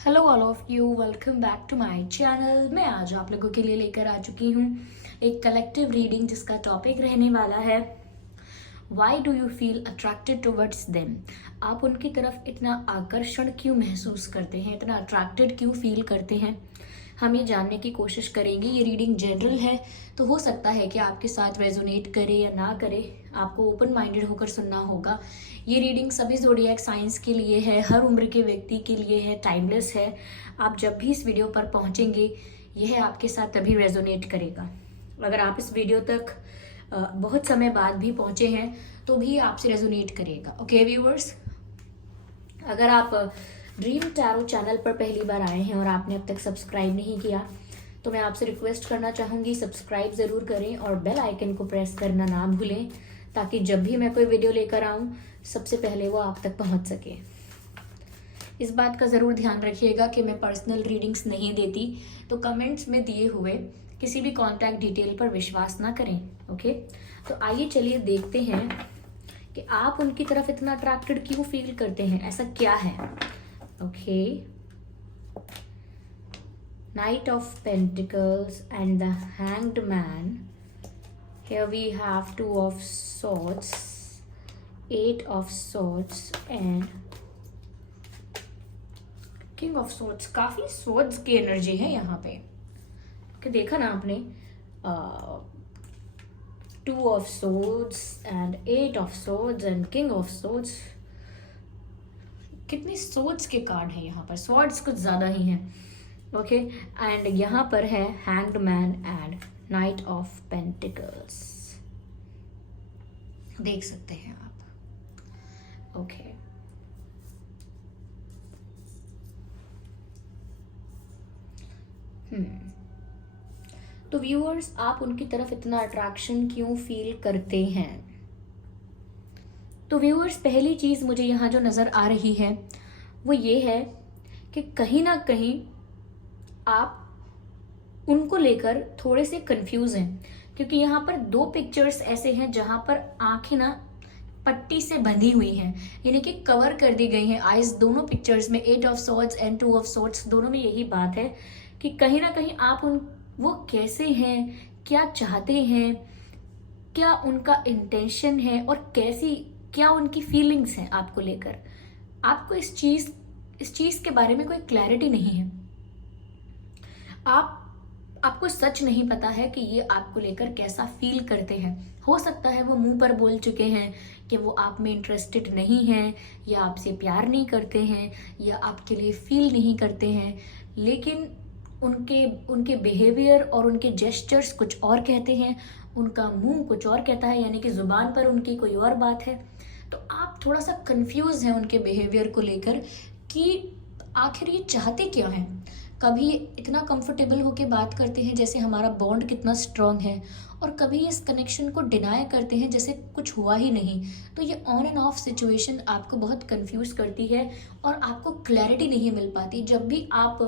Hello all of you, welcome back to my channel. मैं आज आप लोगों के लिए लेकर आ चुकी हूँ एक कलेक्टिव रीडिंग जिसका टॉपिक रहने वाला है why do you feel attracted towards them. आप उनकी तरफ इतना आकर्षण क्यों महसूस करते हैं, इतना अट्रैक्टेड क्यों फील करते हैं, हम ये जानने की कोशिश करेंगे। ये रीडिंग जनरल है तो हो सकता है कि आपके साथ रेजोनेट करे या ना करे, आपको ओपन माइंडेड होकर सुनना होगा। ये रीडिंग सभी ज़ोडिएक साइंस के लिए है, हर उम्र के व्यक्ति के लिए है, टाइमलेस है। आप जब भी इस वीडियो पर पहुंचेंगे यह आपके साथ तभी रेजोनेट करेगा। अगर आप इस वीडियो तक बहुत समय बाद भी पहुंचे हैं तो भी आपसे रेजोनेट करेगा। ओके व्यूअर्स, अगर आप ड्रीम टैरो चैनल पर पहली बार आए हैं और आपने अब तक सब्सक्राइब नहीं किया तो मैं आपसे रिक्वेस्ट करना चाहूँगी, सब्सक्राइब ज़रूर करें और बेल आइकन को प्रेस करना ना भूलें ताकि जब भी मैं कोई वीडियो लेकर आऊँ सबसे पहले वो आप तक पहुँच सके। इस बात का ज़रूर ध्यान रखिएगा कि मैं पर्सनल रीडिंग्स नहीं देती, तो कमेंट्स में दिए हुए किसी भी कॉन्टैक्ट डिटेल पर विश्वास ना करें। ओके, तो आइए चलिए देखते हैं कि आप उनकी तरफ इतना अट्रैक्टेड क्यों फील करते हैं, ऐसा क्या है। Okay, Knight of Pentacles and the Hanged Man. Here we have Two of Swords, Eight of Swords and King of Swords. काफी swords की एनर्जी है यहाँ पे कि देखा ना आपने, Two of Swords and Eight of Swords and King of Swords। कितनी swords के कार्ड है यहाँ पर, swords कुछ ज्यादा ही हैं। ओके, एंड यहाँ पर है hanged man and night of pentacles, देख सकते हैं आप। ओके, तो व्यूअर्स, आप उनकी तरफ इतना अट्रैक्शन क्यों फील करते हैं। तो व्यूअर्स, पहली चीज मुझे यहाँ जो नजर आ रही है वो ये है कि कहीं ना कहीं आप उनको लेकर थोड़े से कंफ्यूज हैं, क्योंकि यहाँ पर दो पिक्चर्स ऐसे हैं जहां पर आंखें ना पट्टी से बंधी हुई हैं, यानी कि कवर कर दी गई हैं आईज। दोनों पिक्चर्स में eight of swords and two of swords, दोनों में यही बात है कि कहीं ना कहीं आप वो कैसे हैं, क्या चाहते हैं, क्या उनका इंटेंशन है और क्या उनकी फीलिंग्स हैं आपको लेकर। आपको इस चीज के बारे में कोई क्लैरिटी नहीं है। आपको सच नहीं पता है कि ये आपको लेकर कैसा फील करते हैं। हो सकता है वो मुंह पर बोल चुके हैं कि वो आप में इंटरेस्टेड नहीं हैं, या आपसे प्यार नहीं करते हैं, या आपके लिए फील नहीं करते हैं, लेकिन उनके बिहेवियर और उनके जेस्चर्स कुछ और कहते हैं, उनका मुंह कुछ और कहता है, यानी कि जुबान पर उनकी कोई और बात है। तो आप थोड़ा सा कंफ्यूज हैं उनके बिहेवियर को लेकर कि आखिर ये चाहते क्या हैं। कभी इतना कंफर्टेबल होके बात करते हैं जैसे हमारा बॉन्ड कितना स्ट्रांग है, और कभी इस कनेक्शन को डिनाई करते हैं जैसे कुछ हुआ ही नहीं। तो ये ऑन एंड ऑफ सिचुएशन आपको बहुत कंफ्यूज करती है और आपको क्लैरिटी नहीं मिल पाती जब भी आप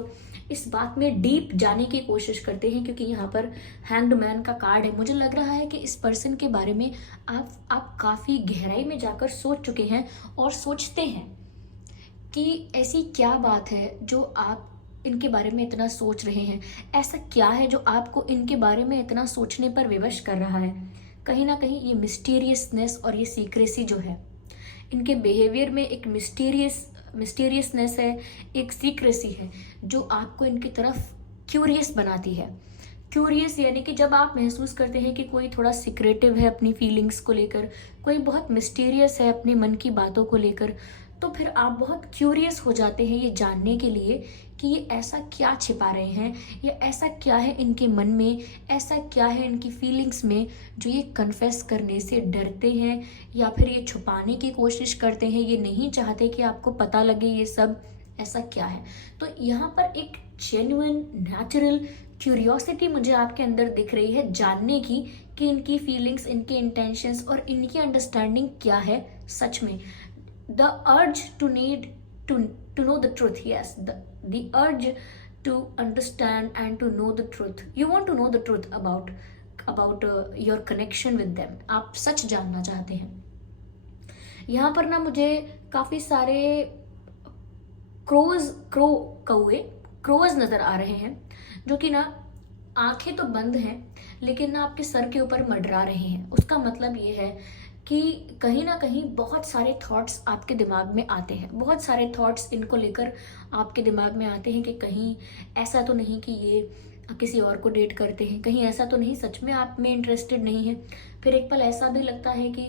इस बात में डीप जाने की कोशिश करते हैं, क्योंकि यहाँ पर हैंग्ड मैन का कार्ड है। मुझे लग रहा है कि इस पर्सन के बारे में आप काफ़ी गहराई में जाकर सोच चुके हैं और सोचते हैं कि ऐसी क्या बात है जो आप इनके बारे में इतना सोच रहे हैं, ऐसा क्या है जो आपको इनके बारे में इतना सोचने पर विवश कर रहा है। कहीं ना कहीं ये मिस्टीरियसनेस और ये सीक्रेसी जो है, इनके बिहेवियर में एक मिस्टीरियसनेस है, एक सीक्रेसी है जो आपको इनकी तरफ क्यूरियस बनाती है। क्यूरियस यानी कि जब आप महसूस करते हैं कि कोई थोड़ा सीक्रेटिव है अपनी फीलिंग्स को लेकर, कोई बहुत मिस्टीरियस है अपने मन की बातों को लेकर, तो फिर आप बहुत क्यूरियस हो जाते हैं ये जानने के लिए कि ये ऐसा क्या छिपा रहे हैं, या ऐसा क्या है इनके मन में, ऐसा क्या है इनकी फीलिंग्स में जो ये कन्फेस करने से डरते हैं, या फिर ये छुपाने की कोशिश करते हैं, ये नहीं चाहते कि आपको पता लगे ये सब, ऐसा क्या है। तो यहाँ पर एक जेन्युइन नेचुरल क्यूरियोसिटी मुझे आपके अंदर दिख रही है जानने की कि इनकी फीलिंग्स, इनके इंटेंशंस और इनकी अंडरस्टैंडिंग क्या है सच में। The urge to know the truth, yes, the urge to understand and to know the truth. You want to know the truth about your connection with them. आप सच जानना चाहते हैं। यहाँ पर ना मुझे काफी सारे क्रोज नजर आ रहे हैं, जो कि ना आंखें तो बंद हैं लेकिन ना आपके सर के ऊपर मंडरा रहे हैं। उसका मतलब ये है कि कहीं ना कहीं बहुत सारे थॉट्स आपके दिमाग में आते हैं, बहुत सारे थॉट्स इनको लेकर आपके दिमाग में आते हैं कि कहीं ऐसा तो नहीं कि ये किसी और को डेट करते हैं, कहीं ऐसा तो नहीं सच में आप में इंटरेस्टेड नहीं है। फिर एक पल ऐसा भी लगता है कि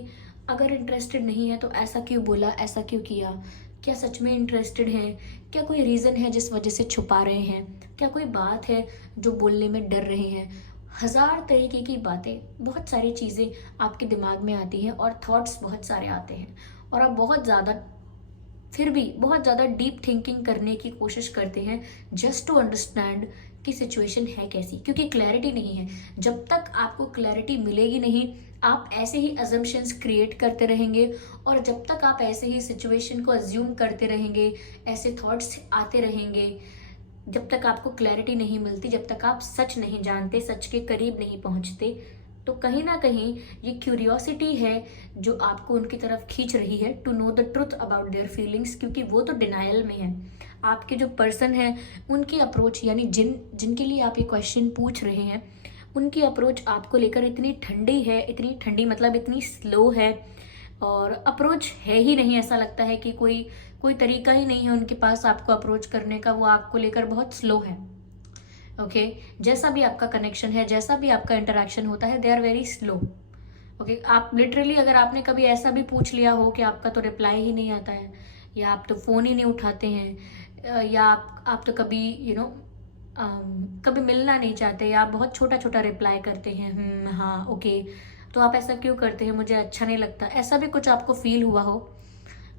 अगर इंटरेस्टेड नहीं है तो ऐसा क्यों बोला, ऐसा क्यों किया, क्या सच में इंटरेस्टेड हैं, क्या कोई रीज़न है जिस वजह से छुपा रहे हैं, क्या कोई बात है जो बोलने में डर रहे हैं। हजार तरीके की बातें, बहुत सारी चीज़ें आपके दिमाग में आती हैं और थॉट्स बहुत सारे आते हैं और आप फिर भी बहुत ज़्यादा डीप थिंकिंग करने की कोशिश करते हैं जस्ट टू अंडरस्टैंड कि सिचुएशन है कैसी, क्योंकि क्लैरिटी नहीं है। जब तक आपको क्लैरिटी मिलेगी नहीं, आप ऐसे ही अजम्पशंस क्रिएट करते रहेंगे और जब तक आप ऐसे ही सिचुएशन को अज्यूम करते रहेंगे, ऐसे थॉट्स आते रहेंगे, जब तक आपको क्लैरिटी नहीं मिलती, जब तक आप सच नहीं जानते, सच के करीब नहीं पहुंचते, तो कहीं ना कहीं ये क्यूरियोसिटी है जो आपको उनकी तरफ खींच रही है to know the truth about their feelings, क्योंकि वो तो डिनायल में है। आपके जो पर्सन है उनकी अप्रोच, यानी जिनके लिए आप ये क्वेश्चन पूछ रहे हैं, उनकी अप्रोच आपको लेकर इतनी ठंडी है, इतनी ठंडी मतलब इतनी स्लो है, और अप्रोच है ही नहीं। ऐसा लगता है कि कोई कोई तरीका ही नहीं है उनके पास आपको अप्रोच करने का, वो आपको लेकर बहुत स्लो है। ओके, जैसा भी आपका कनेक्शन है, जैसा भी आपका इंटरेक्शन होता है, they are very slow. Okay, आप लिटरली अगर आपने कभी ऐसा भी पूछ लिया हो कि आपका तो रिप्लाई ही नहीं आता है, या आप तो फ़ोन ही नहीं उठाते हैं, या आप तो कभी कभी मिलना नहीं चाहते, या आप बहुत छोटा छोटा रिप्लाई करते हैं, हाँ ओके, तो आप ऐसा क्यों करते हैं, मुझे अच्छा नहीं लगता, ऐसा भी कुछ आपको फील हुआ हो।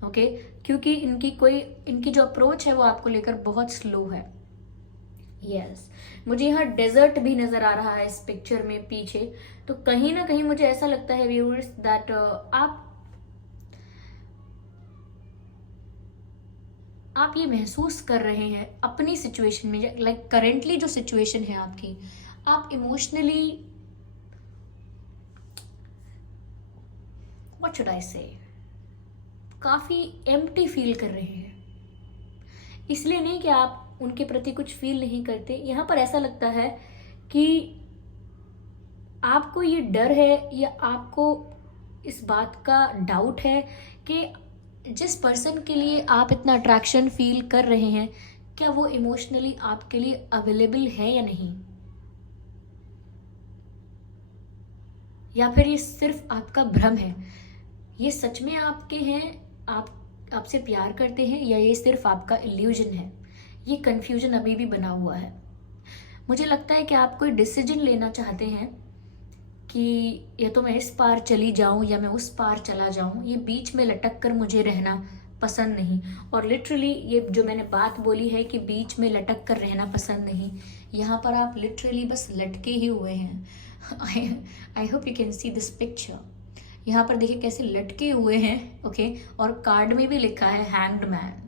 ओके, क्योंकि इनकी जो अप्रोच है वो आपको लेकर बहुत स्लो है। यस, मुझे यहाँ डेजर्ट भी नजर आ रहा है इस पिक्चर में पीछे, तो कहीं ना कहीं मुझे ऐसा लगता है व्यूअर्स दैट आप ये महसूस कर रहे हैं अपनी सिचुएशन में, लाइक करेंटली जो सिचुएशन है आपकी, आप इमोशनली, व्हाट शुड आई से, काफी एम्प्टी फील कर रहे हैं। इसलिए नहीं कि आप उनके प्रति कुछ फील नहीं करते, यहाँ पर ऐसा लगता है कि आपको ये डर है या आपको इस बात का डाउट है कि जिस पर्सन के लिए आप इतना अट्रैक्शन फील कर रहे हैं, क्या वो इमोशनली आपके लिए अवेलेबल है या नहीं, या फिर ये सिर्फ आपका भ्रम है, ये सच में आपके हैं, आपसे प्यार करते हैं, या ये सिर्फ आपका इल्यूजन है। ये कंफ्यूजन अभी भी बना हुआ है। मुझे लगता है कि आप कोई डिसीजन लेना चाहते हैं कि या तो मैं इस पार चली जाऊं या मैं उस पार चला जाऊं, ये बीच में लटक कर मुझे रहना पसंद नहीं। और लिटरली ये जो मैंने बात बोली है कि बीच में लटक कर रहना पसंद नहीं, यहाँ पर आप लिटरली बस लटके ही हुए हैं। I hope you can see this picture. यहाँ पर देखिए कैसे लटके हुए हैं, ओके, और कार्ड में भी लिखा है हैंग्ड मैन।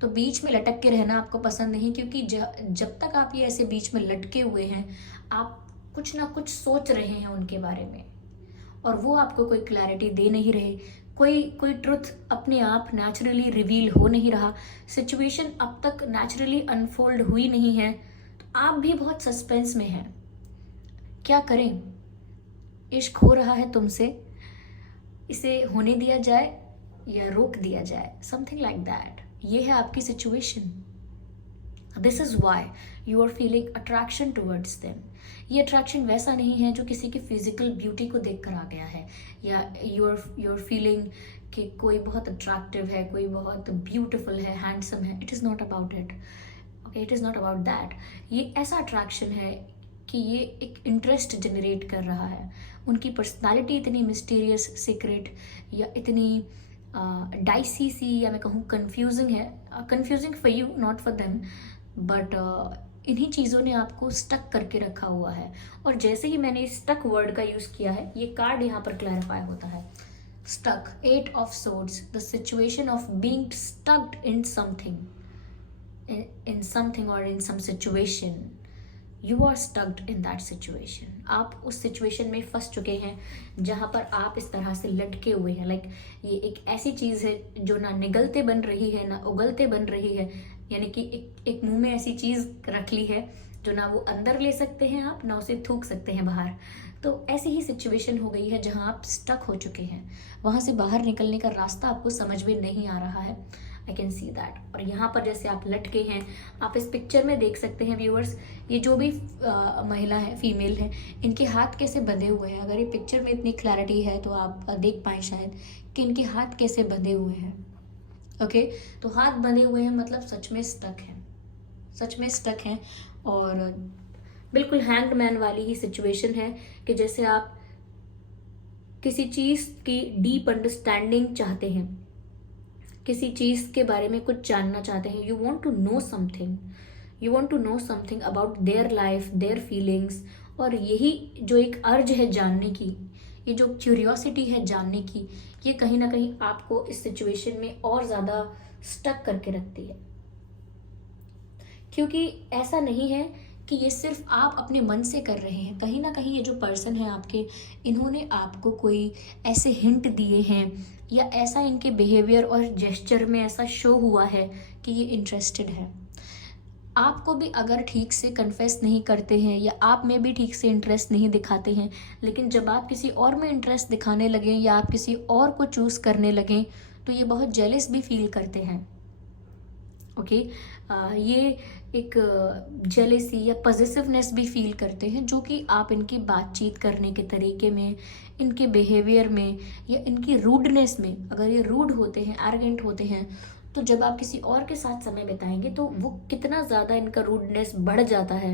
तो बीच में लटक के रहना आपको पसंद नहीं, क्योंकि जब तक आप ये ऐसे बीच में लटके हुए हैं, आप कुछ ना कुछ सोच रहे हैं उनके बारे में, और वो आपको कोई क्लैरिटी दे नहीं रहे, कोई ट्रुथ अपने आप नेचुरली रिवील हो नहीं रहा, सिचुएशन अब तक नेचुरली अनफोल्ड हुई नहीं है, तो आप भी बहुत सस्पेंस में हैं। क्या करें, इश्क हो रहा है तुमसे, इसे होने दिया जाए या रोक दिया जाए, समथिंग लाइक दैट। ये है आपकी situation. This is why you are feeling attraction towards them. ये अट्रैक्शन वैसा नहीं है जो किसी की फिजिकल ब्यूटी को देख कर आ गया है, या यू आर फीलिंग कि कोई बहुत अट्रैक्टिव है, कोई बहुत ब्यूटिफुल है, हैंडसम है। It is not about it, okay, it is not about that. ये ऐसा अट्रैक्शन है कि ये एक इंटरेस्ट जनरेट कर रहा है। उनकी पर्सनालिटी इतनी मिस्टीरियस, सीक्रेट, या इतनी डाइसी सी, या मैं कहूँ कंफ्यूजिंग है, confusing for you not for them, but इन्हीं चीज़ों ने आपको स्टक करके रखा हुआ है। और जैसे ही मैंने स्टक वर्ड का यूज़ किया है, ये कार्ड यहाँ पर क्लैरिफाई होता है। Stuck, 8 of swords, the situation of being stucked in something, in something or in some situation. You are stuck in that situation. आप उस सिचुएशन में फंस चुके हैं जहाँ पर आप इस तरह से लटके हुए हैं। लाइक ये एक ऐसी चीज़ है जो ना निगलते बन रही है, ना उगलते बन रही है, यानी कि एक मुंह में ऐसी चीज रख ली है जो ना वो अंदर ले सकते हैं आप, ना उसे थूक सकते हैं बाहर। तो ऐसी ही सिचुएशन हो गई है जहां आप स्टक हो चुके हैं, वहां से बाहर निकलने का रास्ता आपको समझ में नहीं आ रहा है। I can see that. और यहाँ पर जैसे आप लटके हैं, आप इस पिक्चर में देख सकते हैं व्यूअर्स, ये जो भी महिला है, फीमेल है, इनके हाथ कैसे बंधे हुए हैं। अगर ये पिक्चर में इतनी क्लैरिटी है तो आप देख पाए शायद कि इनके हाथ कैसे बंधे हुए हैं। ओके, तो हाथ बंधे हुए हैं मतलब सच में स्टक हैं, सच में स्टक हैं। और बिल्कुल हैंग्ड मैन वाली ही सिचुएशन है कि जैसे आप किसी चीज की डीप अंडरस्टैंडिंग चाहते हैं, किसी चीज के बारे में कुछ जानना चाहते हैं, you want to know something, you want to know something about their life, their feelings. और यही जो एक अर्ज है जानने की, ये जो क्यूरियोसिटी है जानने की, ये कहीं ना कहीं आपको इस सिचुएशन में और ज़्यादा स्टक करके रखती है। क्योंकि ऐसा नहीं है कि ये सिर्फ आप अपने मन से कर रहे हैं, कहीं ना कहीं ये जो पर्सन है आपके, इन्होंने आपको कोई ऐसे हिंट दिए हैं या ऐसा इनके बिहेवियर और जेस्चर में ऐसा शो हुआ है कि ये इंटरेस्टेड है। आपको भी अगर ठीक से कन्फेस नहीं करते हैं या आप में भी ठीक से इंटरेस्ट नहीं दिखाते हैं, लेकिन जब आप किसी और में इंटरेस्ट दिखाने लगें या आप किसी और को चूज़ करने लगें तो ये बहुत जेलस भी फील करते हैं। ओके, ये एक जेलेसी या पॉजिटिवनेस भी फील करते हैं, जो कि आप इनकी बातचीत करने के तरीके में, इनके बिहेवियर में या इनकी रूडनेस में, अगर ये रूड होते हैं, एरोगेंट होते हैं, तो जब आप किसी और के साथ समय बिताएंगे तो वो कितना ज़्यादा इनका रूडनेस बढ़ जाता है,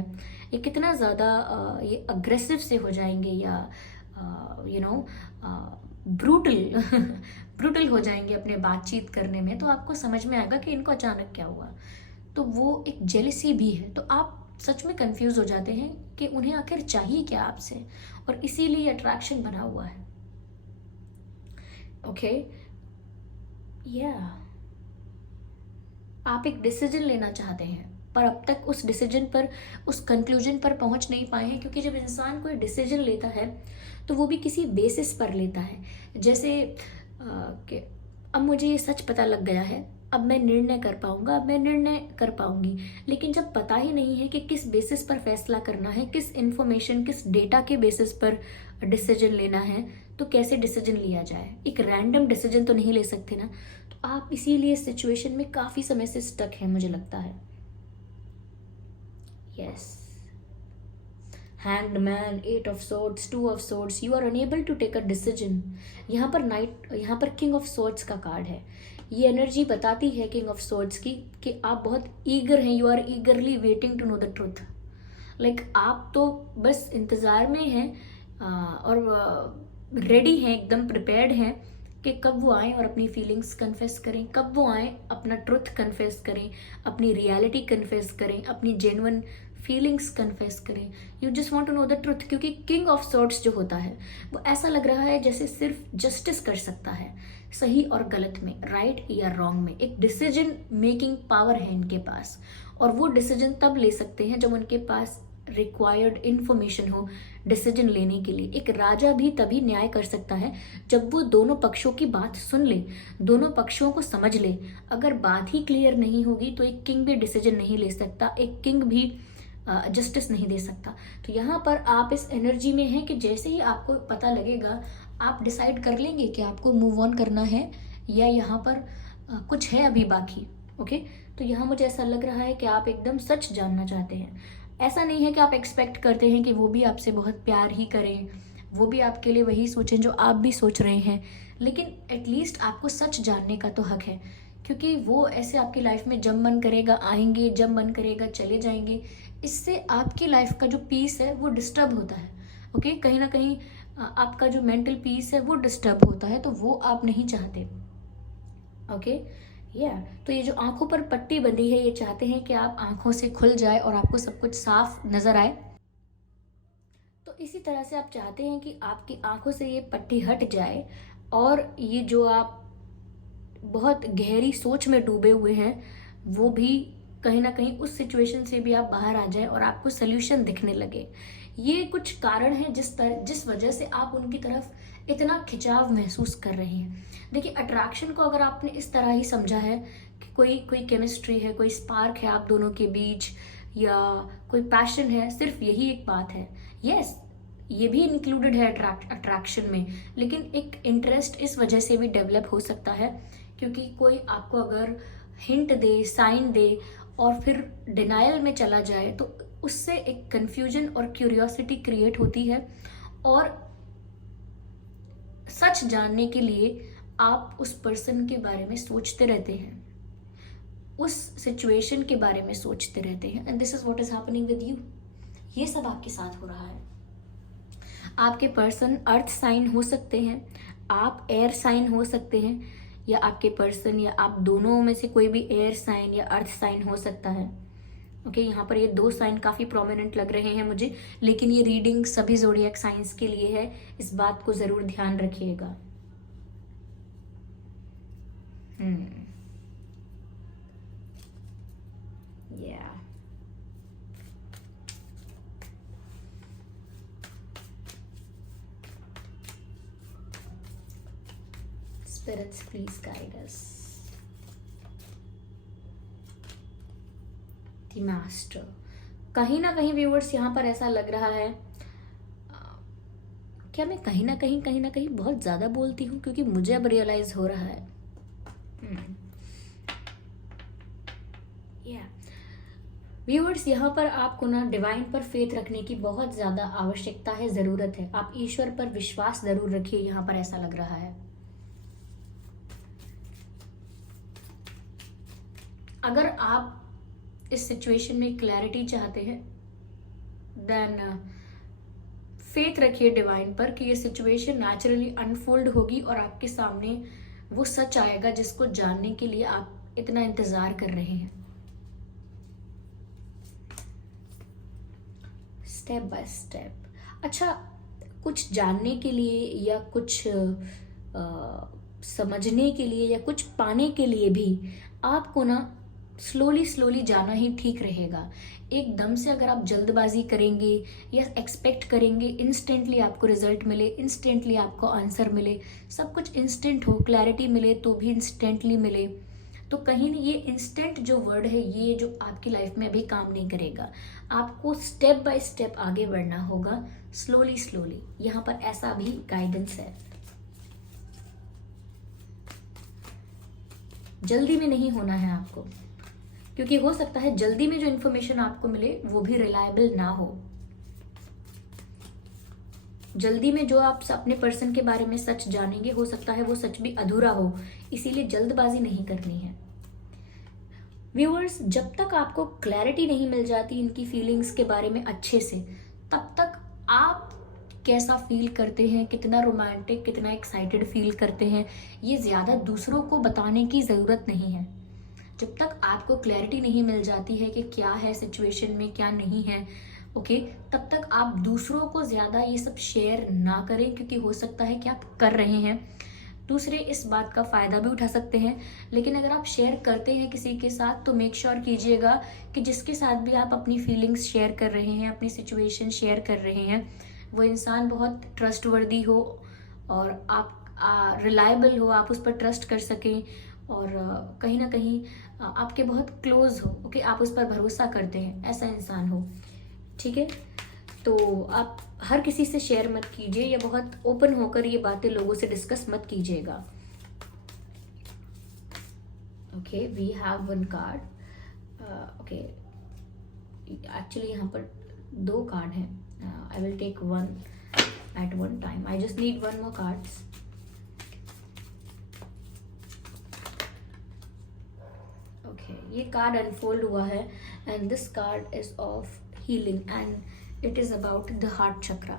ये कितना ज़्यादा ये अग्रेसिव से हो जाएंगे या ब्रूटल ब्रूटल हो जाएंगे अपने बातचीत करने में। तो आपको समझ में आएगा कि इनको अचानक क्या हुआ। तो वो एक जेलसी भी है। तो आप सच में कंफ्यूज हो जाते हैं कि उन्हें आखिर चाहिए क्या आपसे, और इसीलिए अट्रैक्शन बना हुआ है। ओके, या आप एक डिसीजन लेना चाहते हैं पर अब तक उस डिसीजन पर, उस कंक्लूजन पर पहुंच नहीं पाए हैं। क्योंकि जब इंसान कोई डिसीजन लेता है तो वो भी किसी बेसिस पर लेता है। जैसे कि अब मुझे ये सच पता लग गया है, अब मैं निर्णय कर पाऊंगा, अब मैं निर्णय कर पाऊंगी। लेकिन जब पता ही नहीं है कि किस बेसिस पर फैसला करना है, किस इंफॉर्मेशन, किस डेटा के बेसिस पर डिसीजन लेना है, तो कैसे डिसीजन लिया जाए। एक रैंडम डिसीजन तो नहीं ले सकते ना। तो आप इसीलिए सिचुएशन में काफी समय से स्टक है, मुझे लगता है। Yes, Hanged Man, 8 of Swords, 2 of Swords, you are unable to take a decision। यहाँ पर यहाँ पर King of Swords का कार्ड है। ये एनर्जी बताती है King of Swords की कि आप बहुत ईगर हैं, you are eagerly waiting to know the truth। आप तो बस इंतज़ार में हैं और रेडी हैं, एकदम प्रिपेयर्ड हैं कि कब वो आए और अपनी फीलिंग्स कन्फेस करें, कब वो आए अपना ट्रुथ कन्फेस करें, अपनी रियलिटी कन्फेस करें, अपनी जेन्युइन फीलिंग्स कन्फेस करें। You just want to know the truth. क्योंकि किंग ऑफ सॉर्ड्स जो होता है वो ऐसा लग रहा है जैसे सिर्फ जस्टिस कर सकता है, सही और गलत में, राइट या रॉन्ग में। एक डिसीजन मेकिंग पावर है इनके पास, और वो डिसीजन तब ले सकते हैं जब उनके पास रिक्वायर्ड इंफॉर्मेशन हो डिसीजन लेने के लिए। एक राजा भी तभी न्याय कर सकता है जब वो दोनों पक्षों की बात सुन ले, दोनों पक्षों को समझ ले। अगर बात ही क्लियर नहीं होगी तो एक किंग भी डिसीजन नहीं ले सकता, एक किंग भी जस्टिस नहीं दे सकता। तो यहाँ पर आप इस एनर्जी में हैं कि जैसे ही आपको पता लगेगा आप डिसाइड कर लेंगे कि आपको मूव ऑन करना है या यहाँ पर कुछ है अभी बाकी। ओके, तो यहाँ मुझे ऐसा लग रहा है कि आप एकदम सच जानना चाहते हैं। ऐसा नहीं है कि आप एक्सपेक्ट करते हैं कि वो भी आपसे बहुत प्यार ही करें, वो भी आपके लिए वही सोचें जो आप भी सोच रहे हैं, लेकिन एटलीस्ट आपको सच जानने का तो हक है। क्योंकि वो ऐसे आपकी लाइफ में जब मन करेगा आएंगे, जब मन करेगा चले जाएंगे। इससे आपकी लाइफ का जो पीस है वो डिस्टर्ब होता है। ओके, कहीं ना कहीं आपका जो मेंटल पीस है वो डिस्टर्ब होता है, तो वो आप नहीं चाहते। ओके, तो ये जो आंखों पर पट्टी बंधी है, ये चाहते हैं कि आप आंखों से खुल जाए और आपको सब कुछ साफ नजर आए। तो इसी तरह से आप चाहते हैं कि आपकी आंखों से ये पट्टी हट जाए और ये जो आप बहुत गहरी सोच में डूबे हुए हैं वो भी कहीं ना कहीं उस सिचुएशन से भी आप बाहर आ जाएं और आपको सोल्यूशन दिखने लगे। ये कुछ कारण है जिस वजह से आप उनकी तरफ इतना खिंचाव महसूस कर रहे हैं। देखिए, अट्रैक्शन को अगर आपने इस तरह ही समझा है कोई कोई केमिस्ट्री है, कोई स्पार्क है आप दोनों के बीच, या कोई पैशन है, सिर्फ यही एक बात है। यस, ये भी इंक्लूडेड है अट्रैक्शन में, लेकिन एक इंटरेस्ट इस वजह से भी डेवलप हो सकता है क्योंकि कोई आपको अगर हिंट दे, साइन दे और फिर डिनायल में चला जाए तो उससे एक कंफ्यूजन और क्यूरियोसिटी क्रिएट होती है, और सच जानने के लिए आप उस पर्सन के बारे में सोचते रहते हैं, उस सिचुएशन के बारे में सोचते रहते हैं, and this is what is happening with you. ये सब आपके साथ हो रहा है। आपके पर्सन अर्थ साइन हो सकते हैं, आप एयर साइन हो सकते हैं, या आपके पर्सन या आप दोनों में से कोई भी एयर साइन या अर्थ साइन हो सकता है। ओके, यहाँ पर ये 2 साइन काफी प्रोमिनेंट लग रहे हैं मुझे, लेकिन ये रीडिंग सभी ज़ोडिएक साइंस के लिए है, इस बात को जरूर ध्यान रखिएगा। Yeah. Spirits, please guide us. The Master. कहीं ना कहीं व्यूअर्स यहाँ पर ऐसा लग रहा है, क्या मैं कहीं ना कहीं बहुत ज्यादा बोलती हूँ, क्योंकि मुझे अब रियलाइज हो रहा है। व्यूअर्स, यहाँ पर आपको ना डिवाइन पर फेथ रखने की बहुत ज्यादा आवश्यकता है, जरूरत है। आप ईश्वर पर विश्वास जरूर रखिए, यहाँ पर ऐसा लग रहा है। अगर आप इस सिचुएशन में क्लैरिटी चाहते हैं, देन फेथ रखिए डिवाइन पर कि ये सिचुएशन नेचुरली अनफोल्ड होगी और आपके सामने वो सच आएगा जिसको जानने के लिए आप इतना इंतजार कर रहे हैं। Step by step. अच्छा, कुछ जानने के लिए या कुछ समझने के लिए या कुछ पाने के लिए भी आपको ना स्लोली जाना ही ठीक रहेगा। एकदम से अगर आप जल्दबाजी करेंगे या एक्सपेक्ट करेंगे इंस्टेंटली आपको रिजल्ट मिले, इंस्टेंटली आपको आंसर मिले, सब कुछ इंस्टेंट हो, क्लैरिटी मिले तो भी इंस्टेंटली मिले, तो कहीं नहीं, ये इंस्टेंट जो वर्ड है ये जो आपकी लाइफ में अभी काम नहीं करेगा। आपको स्टेप बाय स्टेप आगे बढ़ना होगा, स्लोली। यहाँ पर ऐसा भी गाइडेंस है। जल्दी में नहीं होना है आपको, क्योंकि हो सकता है जल्दी में जो इन्फॉर्मेशन आपको मिले वो भी रिलायबल ना हो। जल्दी में जो आप अपने पर्सन के बारे में सच जानेंगे, हो सकता है वो सच भी अधूरा हो, इसीलिए जल्दबाजी नहीं करनी है। व्यूअर्स, जब तक आपको क्लैरिटी नहीं मिल जाती इनकी फीलिंग्स के बारे में अच्छे से, तब तक आप कैसा फील करते हैं, कितना रोमांटिक, कितना एक्साइटेड फील करते हैं, ये ज़्यादा दूसरों को बताने की ज़रूरत नहीं है। जब तक आपको क्लैरिटी नहीं मिल जाती है कि क्या है सिचुएशन में, क्या नहीं है, ओके, तब तक आप दूसरों को ज़्यादा ये सब शेयर ना करें, क्योंकि हो सकता है कि आप कर रहे हैं, दूसरे इस बात का फ़ायदा भी उठा सकते हैं। लेकिन अगर आप शेयर करते हैं किसी के साथ, तो मेक श्योर कीजिएगा कि जिसके साथ भी आप अपनी फीलिंग्स शेयर कर रहे हैं, अपनी सिचुएशन शेयर कर रहे हैं, वो इंसान बहुत ट्रस्टवर्दी हो और आप रिलायबल हो, आप उस पर ट्रस्ट कर सकें, और कहीं ना कहीं आपके बहुत क्लोज हो, ओके, आप उस पर भरोसा करते हैं, ऐसा इंसान हो। ठीक है, तो आप हर किसी से शेयर मत कीजिए या बहुत ओपन होकर ये बातें लोगों से डिस्कस मत कीजिएगा। Okay, we have 1 card. Okay, actually यहाँ पर 2 कार्ड हैं। I will take 1 at 1 time. I just need 1 more cards. Okay, ये कार्ड अनफोल्ड हुआ है and this card is of healing and it is about the heart chakra.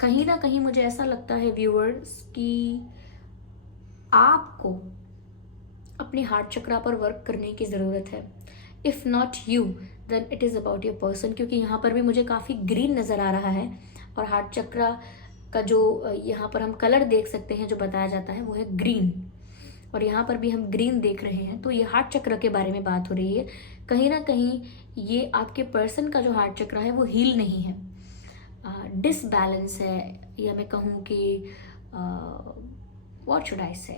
कहीं ना कहीं मुझे ऐसा लगता है व्यूअर्स कि आपको अपने हार्ट चक्रा पर वर्क करने की ज़रूरत है। If not you then it is about your person, क्योंकि यहाँ पर भी मुझे काफ़ी ग्रीन नज़र आ रहा है और हार्ट चक्रा का जो यहाँ पर हम कलर देख सकते हैं जो बताया जाता है वो है ग्रीन, और यहाँ पर भी हम ग्रीन देख रहे हैं, तो ये हार्ट चक्र के बारे में बात हो रही है। कहीं ना कहीं ये आपके पर्सन का जो हार्ट चक्र है वो हील नहीं है, डिसबैलेंस है, या मैं कहूँ कि व्हाट शुड आई से,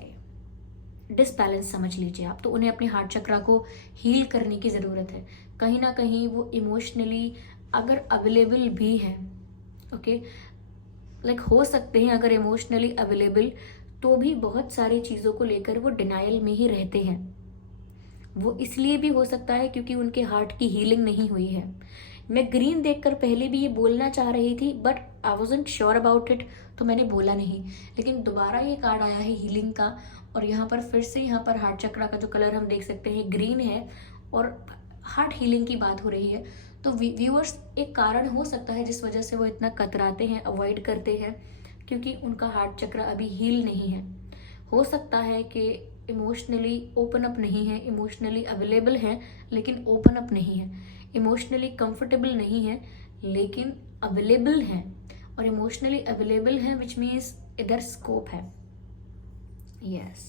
डिसबैलेंस समझ लीजिए आप, तो उन्हें अपने हार्ट चक्रा को हील करने की ज़रूरत है। कहीं ना कहीं वो इमोशनली अगर अवेलेबल भी हैं, ओके, लाइक हो सकते हैं अगर इमोशनली अवेलेबल, तो भी बहुत सारी चीज़ों को लेकर वो डिनायल में ही रहते हैं। वो इसलिए भी हो सकता है क्योंकि उनके हार्ट की हीलिंग नहीं हुई है। मैं ग्रीन देखकर पहले भी ये बोलना चाह रही थी, but I wasn't sure about it, तो मैंने बोला नहीं। लेकिन दोबारा ये कार्ड आया है हीलिंग का, और यहाँ पर फिर से यहाँ पर हार्ट चक्रा का जो कलर हम देख सकते हैं ग्रीन है, और हार्ट हीलिंग की बात हो रही है। तो व्यूअर्स, एक कारण हो सकता है जिस वजह से वो इतना कतराते हैं, अवॉइड करते हैं, क्योंकि उनका हार्ट चक्र अभी हील नहीं है। हो सकता है कि इमोशनली ओपन अप नहीं है, इमोशनली अवेलेबल हैं लेकिन ओपन अप नहीं है, इमोशनली कंफर्टेबल नहीं है लेकिन अवेलेबल हैं, और इमोशनली अवेलेबल हैं विच मीन्स इधर स्कोप है। यस,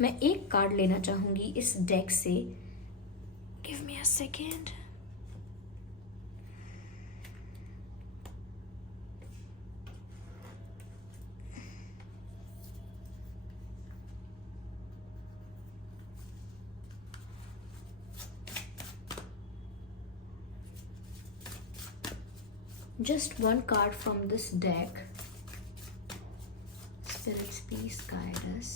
मैं एक कार्ड लेना चाहूंगी इस डेक से। Give me a second. Just one card from this deck. Spirits, please guide us.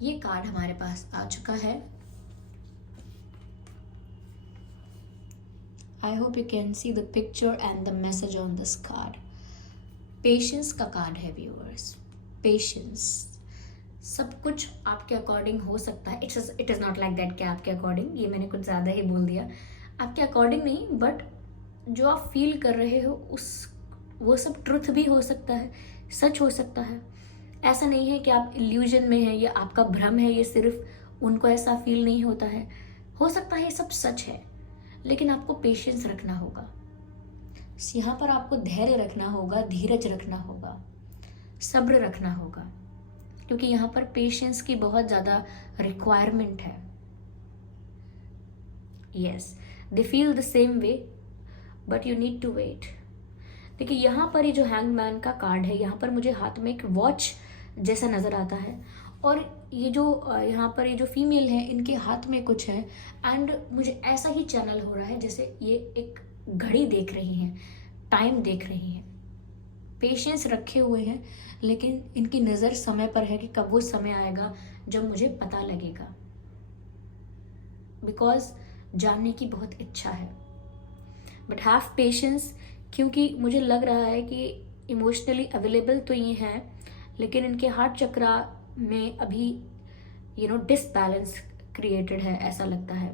ये कार्ड हमारे पास आ चुका है। I hope you can see the picture and the message on this card. Patience का card है viewers. Patience, सब कुछ आपके according हो सकता है। It is not like that कि आपके अकॉर्डिंग, ये मैंने कुछ ज़्यादा ही बोल दिया, आपके अकॉर्डिंग नहीं, बट जो आप फील कर रहे हो उस वो सब ट्रुथ भी हो सकता है, सच हो सकता है। ऐसा नहीं है कि आप इल्यूजन में हैं, ये आपका भ्रम है, ये सिर्फ उनको ऐसा फील नहीं होता है। हो सकता है ये सब सच है, लेकिन आपको पेशेंस रखना होगा। यहाँ पर आपको धैर्य रखना होगा, धीरज रखना होगा, सब्र रखना होगा, क्योंकि यहाँ पर पेशेंस की बहुत ज़्यादा रिक्वायरमेंट है। Yes, they feel the same way, but you need to wait. देखिए यहाँ पर ये जो हैंगमैन का कार्ड है, यहाँ पर मुझे हाथ में एक वॉच जैसा नज़र आता है, और ये जो यहाँ पर ये जो फीमेल है इनके हाथ में कुछ है, एंड मुझे ऐसा ही चैनल हो रहा है जैसे ये एक घड़ी देख रही हैं, टाइम देख रही हैं, पेशेंस रखे हुए हैं, लेकिन इनकी नज़र समय पर है कि कब वो समय आएगा जब मुझे पता लगेगा, बिकॉज जानने की बहुत इच्छा है। बट हैव पेशेंस, क्योंकि मुझे लग रहा है कि इमोशनली अवेलेबल तो ये हैं, लेकिन इनके हार्ट चक्रा में अभी डिसबैलेंस क्रिएटेड है, ऐसा लगता है।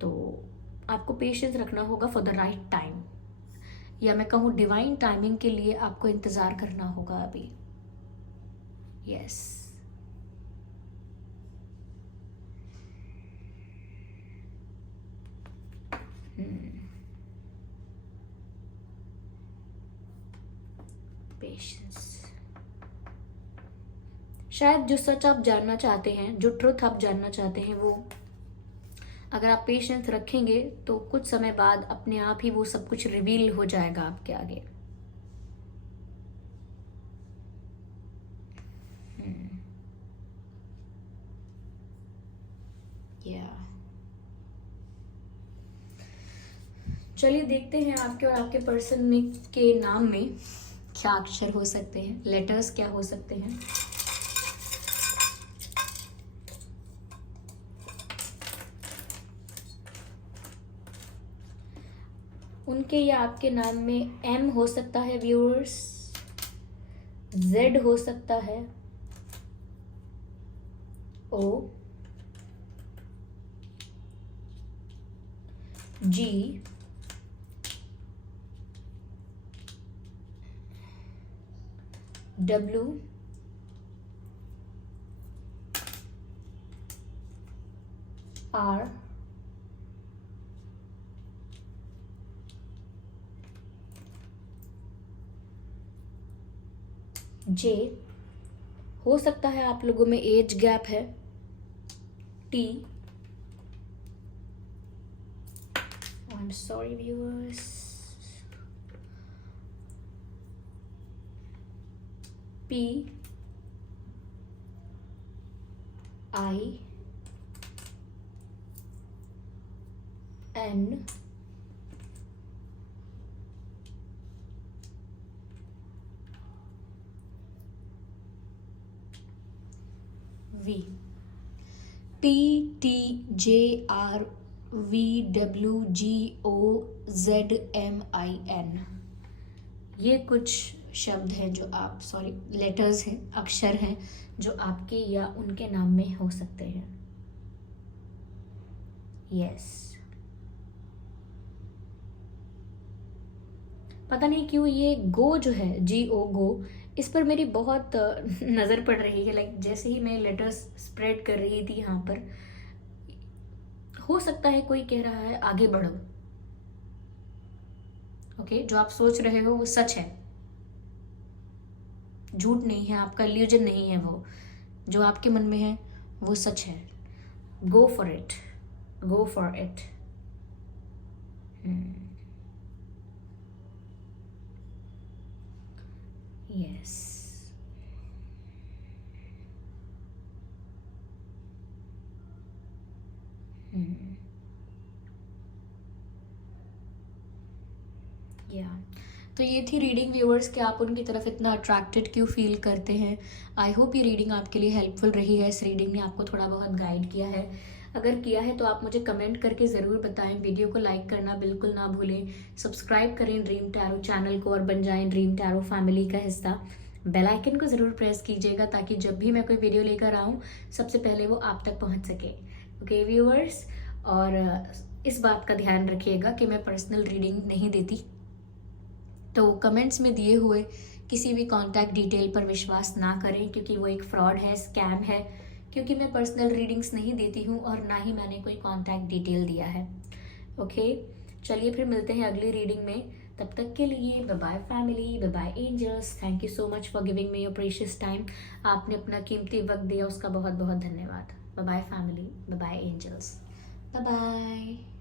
तो आपको पेशेंस रखना होगा फॉर द राइट टाइम, या मैं कहूँ डिवाइन टाइमिंग के लिए आपको इंतज़ार करना होगा अभी। Yes, patience. शायद जो सच आप जानना चाहते हैं, जो ट्रुथ आप जानना चाहते हैं, वो अगर आप पेशेंस रखेंगे तो कुछ समय बाद अपने आप ही वो सब कुछ रिवील हो जाएगा आपके आगे। चलिए देखते हैं आपके और आपके पर्सन में के नाम में क्या अक्षर हो सकते हैं, लेटर्स क्या हो सकते हैं। उनके या आपके नाम में एम हो सकता है व्यूअर्स, जेड हो सकता है, ओ, जी, डब्ल्यू, आर, जे, हो सकता है आप लोगों में एज गैप है, T, I am sorry viewers, PTJRVWGOZMIN। ये कुछ शब्द हैं जो आप लेटर्स हैं, अक्षर हैं जो आपके या उनके नाम में हो सकते हैं। यस, पता नहीं क्यों ये गो जो है, GO गो, इस पर मेरी बहुत नज़र पड़ रही है। लाइक जैसे ही मैं लेटर्स स्प्रेड कर रही थी यहाँ पर, हो सकता है कोई कह रहा है आगे बढ़ो। ओके, जो आप सोच रहे हो वो सच है, झूठ नहीं है, आपका इल्यूजन नहीं है। वो जो आपके मन में है वो सच है। Go for it, go for it. Yes, या तो ये थी रीडिंग व्यूअर्स कि आप उनकी तरफ इतना अट्रैक्टेड क्यों फील करते हैं। आई होप ये रीडिंग आपके लिए हेल्पफुल रही है। इस रीडिंग ने आपको थोड़ा बहुत गाइड किया है। अगर किया है तो आप मुझे कमेंट करके ज़रूर बताएं। वीडियो को लाइक करना बिल्कुल ना भूलें। सब्सक्राइब करें ड्रीम टैरो चैनल को और बन जाएं ड्रीम टैरो फैमिली का हिस्सा। बेल आइकन को ज़रूर प्रेस कीजिएगा ताकि जब भी मैं कोई वीडियो लेकर आऊँ सबसे पहले वो आप तक पहुँच सके। ओके व्यूअर्स, और इस बात का ध्यान रखिएगा कि मैं पर्सनल रीडिंग नहीं देती, तो कमेंट्स में दिए हुए किसी भी कॉन्टैक्ट डिटेल पर विश्वास ना करें क्योंकि वो एक फ्रॉड है, स्कैम है। क्योंकि मैं पर्सनल रीडिंग्स नहीं देती हूँ और ना ही मैंने कोई कॉन्टैक्ट डिटेल दिया है। ओके, चलिए फिर मिलते हैं अगली रीडिंग में। तब तक के लिए bye bye family, bye bye angels. Thank you so much for giving me your precious time. आपने अपना कीमती वक्त दिया, उसका बहुत बहुत धन्यवाद। Bye bye family, bye bye angels, bye bye.